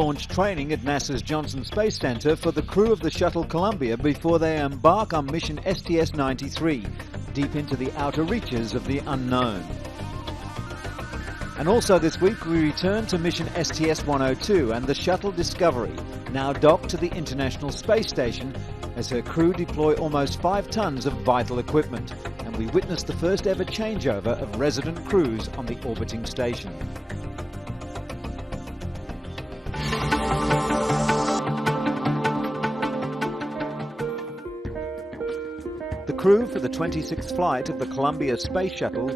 pre-launch training at NASA's Johnson Space Center for the crew of the shuttle Columbia before they embark on mission STS-93, deep into the outer reaches of the unknown. And also this week we return to mission STS-102 and the shuttle Discovery, now docked to the International Space Station as her crew deploy almost 5 tons of vital equipment, and we witness the first ever changeover of resident crews on the orbiting station. The crew for the 26th flight of the Columbia Space Shuttle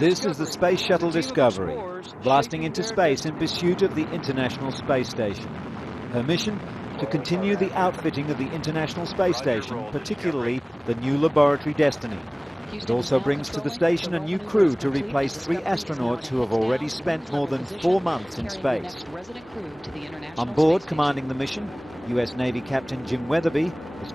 This is the Space Shuttle Discovery, blasting into space in pursuit of the International Space Station. Her mission? To continue the outfitting of the International Space Station, particularly the new laboratory Destiny. It also brings to the station a new crew to replace 3 astronauts who have already spent more than 4 months in space. On board, commanding the mission, U.S. Navy Captain Jim Weatherby is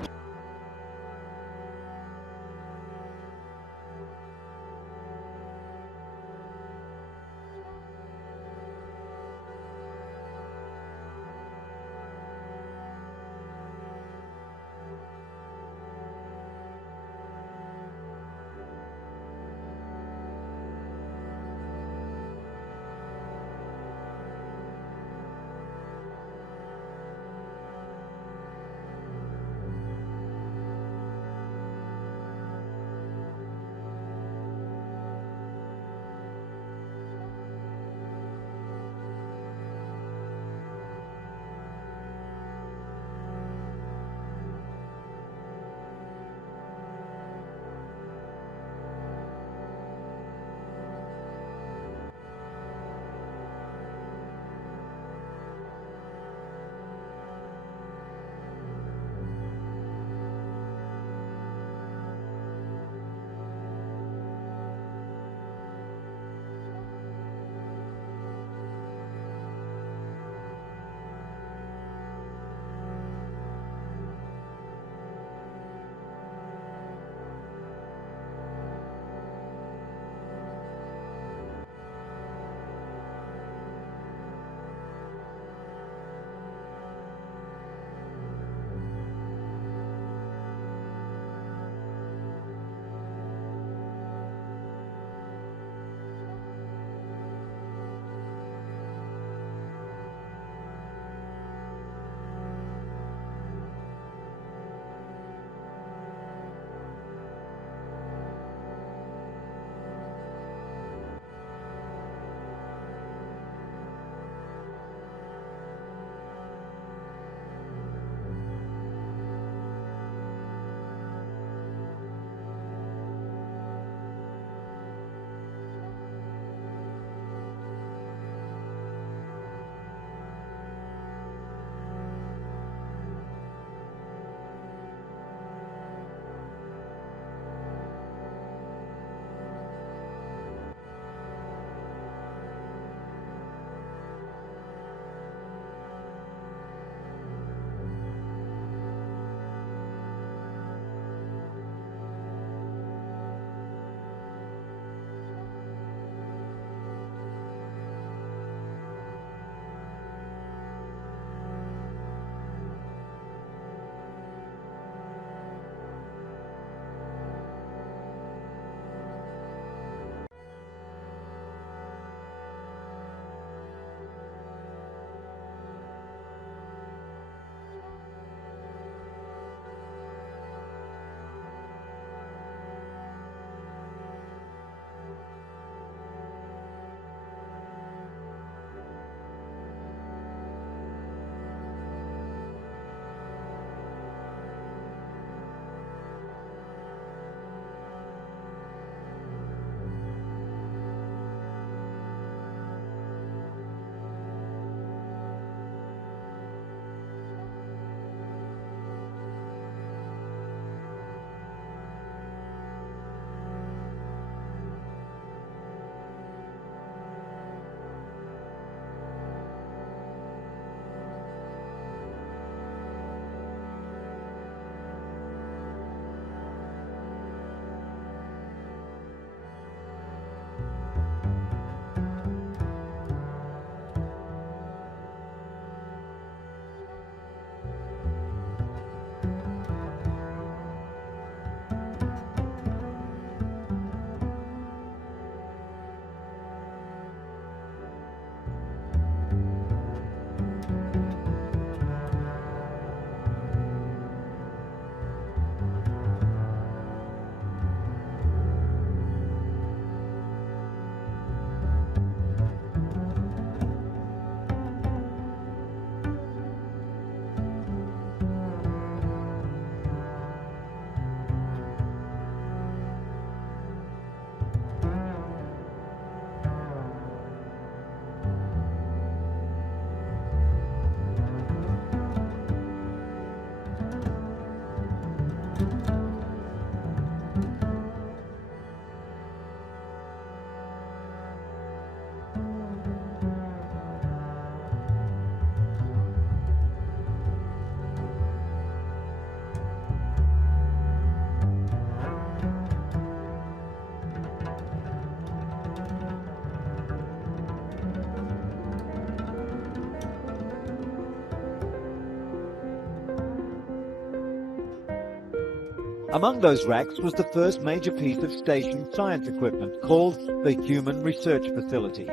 Among those racks was the first major piece of station science equipment called the Human Research Facility,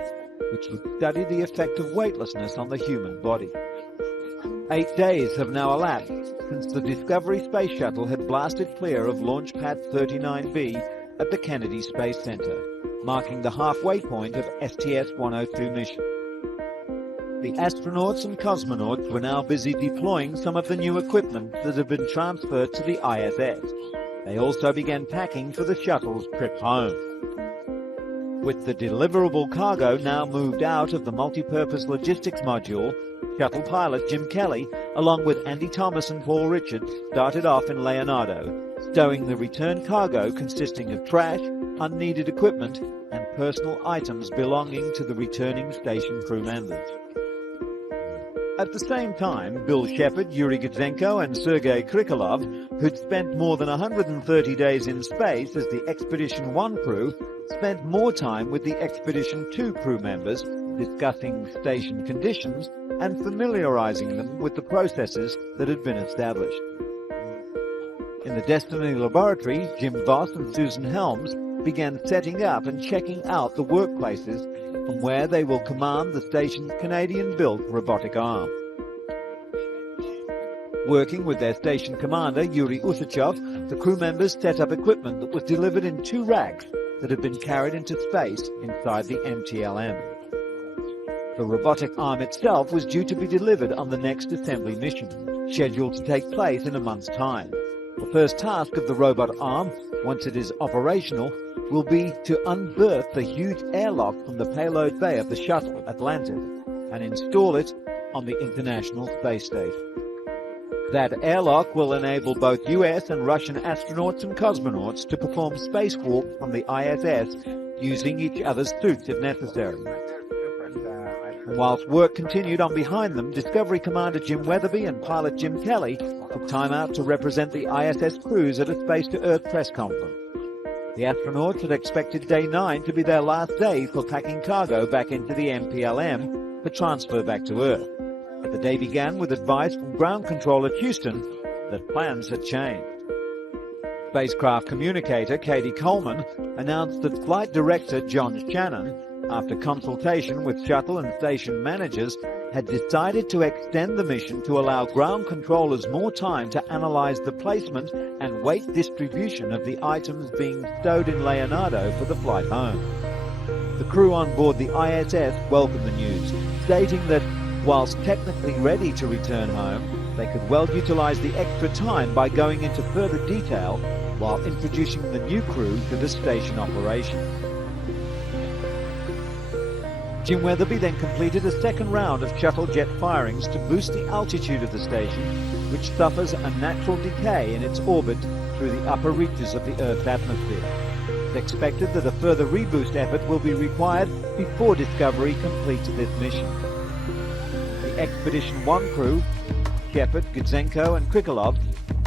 which would study the effect of weightlessness on the human body. 8 days have now elapsed since the Discovery Space Shuttle had blasted clear of Launch Pad 39B at the Kennedy Space Center, marking the halfway point of STS-102 mission. The astronauts and cosmonauts were now busy deploying some of the new equipment that had been transferred to the ISS. They also began packing for the shuttle's trip home. With the deliverable cargo now moved out of the multi-purpose logistics module, shuttle pilot Jim Kelly, along with Andy Thomas and Paul Richards, started off in Leonardo, stowing the return cargo consisting of trash, unneeded equipment, and personal items belonging to the returning station crew members. At the same time, Bill Shepard, Yuri Gudzenko, and Sergei Krikalev, who'd spent more than 130 days in space as the Expedition 1 crew, spent more time with the Expedition 2 crew members, discussing station conditions and familiarizing them with the processes that had been established. In the Destiny laboratory, Jim Voss and Susan Helms began setting up and checking out the workplaces from where they will command the station's Canadian-built robotic arm. Working with their station commander, Yuri Usachov, the crew members set up equipment that was delivered in 2 racks that had been carried into space inside the MTLM. The robotic arm itself was due to be delivered on the next assembly mission, scheduled to take place in a month's time. The first task of the robot arm, once it is operational, will be to unearth the huge airlock from the payload bay of the shuttle, Atlantis, and install it on the International Space Station. That airlock will enable both US and Russian astronauts and cosmonauts to perform spacewalks from the ISS using each other's suits if necessary. And whilst work continued on behind them, Discovery Commander Jim Weatherby and pilot Jim Kelly took time out to represent the ISS crews at a Space-to-Earth press conference. The astronauts had expected Day 9 to be their last day for packing cargo back into the MPLM for transfer back to Earth. But the day began with advice from ground control at Houston that plans had changed. Spacecraft communicator Katie Coleman announced that Flight Director John Shannon, after consultation with shuttle and station managers, had decided to extend the mission to allow ground controllers more time to analyze the placement and weight distribution of the items being stowed in Leonardo for the flight home. The crew on board the ISS welcomed the news, stating that whilst technically ready to return home, they could well utilize the extra time by going into further detail while introducing the new crew to the station operation. Jim Weatherby then completed a second round of shuttle jet firings to boost the altitude of the station, which suffers a natural decay in its orbit through the upper reaches of the Earth's atmosphere. It's expected that a further reboost effort will be required before Discovery completes this mission. The Expedition 1 crew, Shepard, Gudzenko and Krikalev,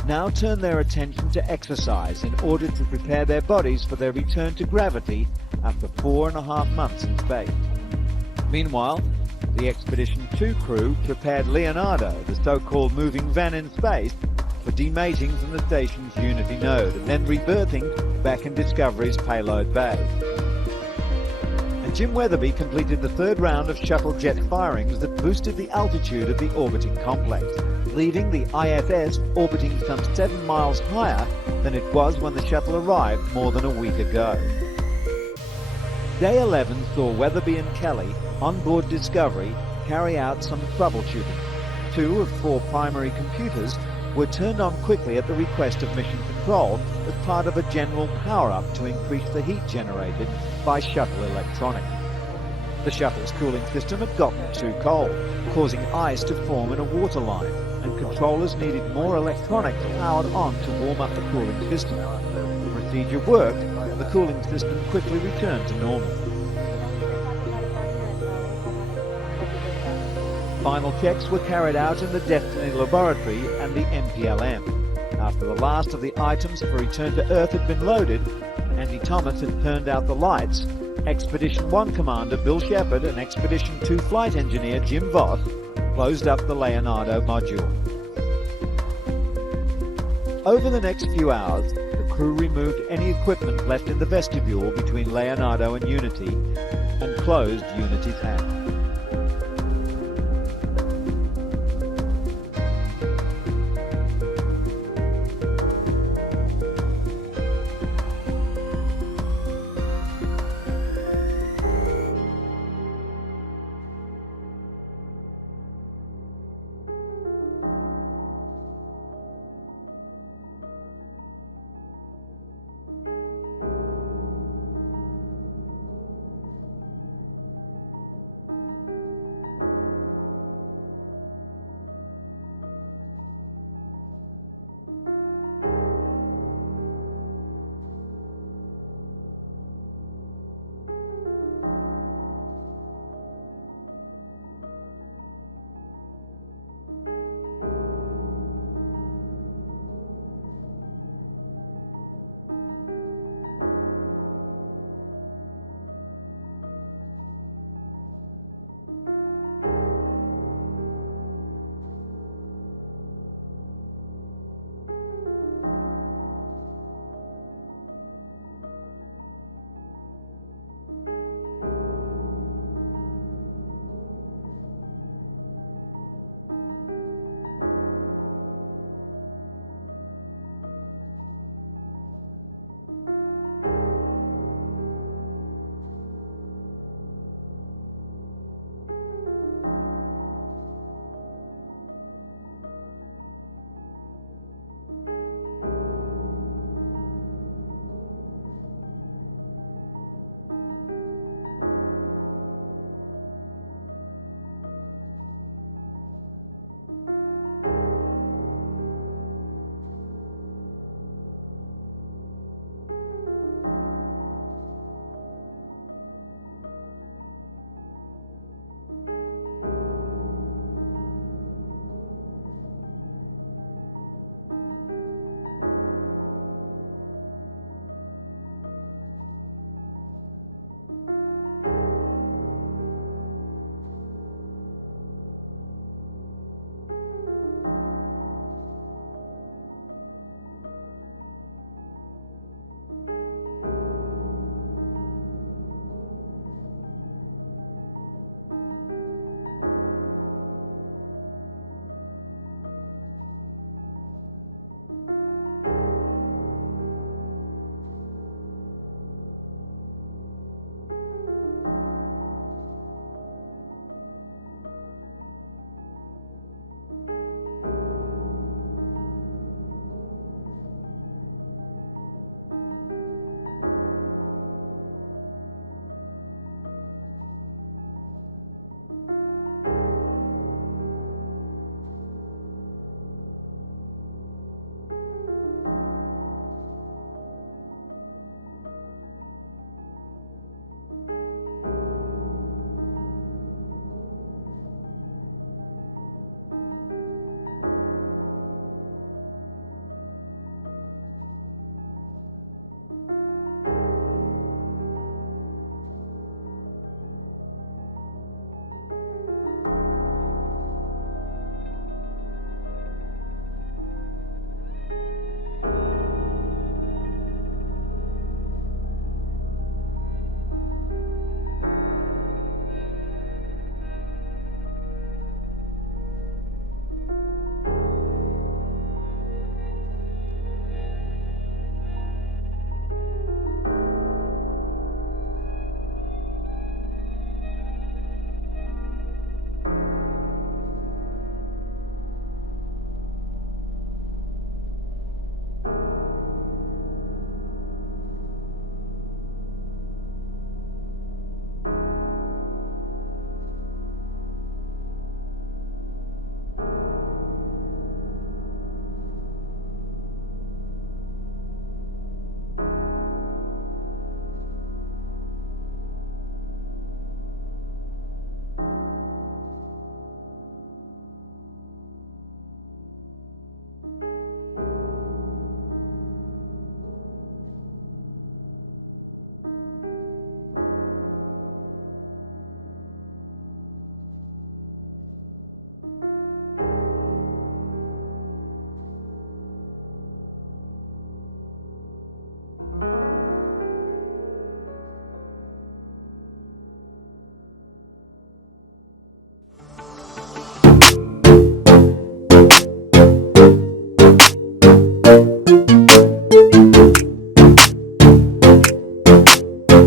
now turn their attention to exercise in order to prepare their bodies for their return to gravity after 4.5 months in space. Meanwhile, the Expedition 2 crew prepared Leonardo, the so-called moving van in space, for demating from the station's Unity node and then rebirthing back in Discovery's payload bay. And Jim Weatherby completed the third round of shuttle jet firings that boosted the altitude of the orbiting complex, leaving the ISS orbiting some 7 miles higher than it was when the shuttle arrived more than a week ago. Day 11 saw Weatherby and Kelly on board Discovery carry out some troubleshooting. 2 of 4 primary computers were turned on quickly at the request of Mission Control as part of a general power-up to increase the heat generated by shuttle electronics. The shuttle's cooling system had gotten too cold, causing ice to form in a waterline, and controllers needed more electronics powered on to warm up the cooling system. The procedure worked, and the cooling system quickly returned to normal. Final checks were carried out in the Destiny laboratory and the MPLM. After the last of the items for return to Earth had been loaded, Andy Thomas had turned out the lights, Expedition 1 Commander Bill Shepard and Expedition 2 Flight Engineer Jim Voss closed up the Leonardo module. Over the next few hours, the crew removed any equipment left in the vestibule between Leonardo and Unity and closed Unity's hatch.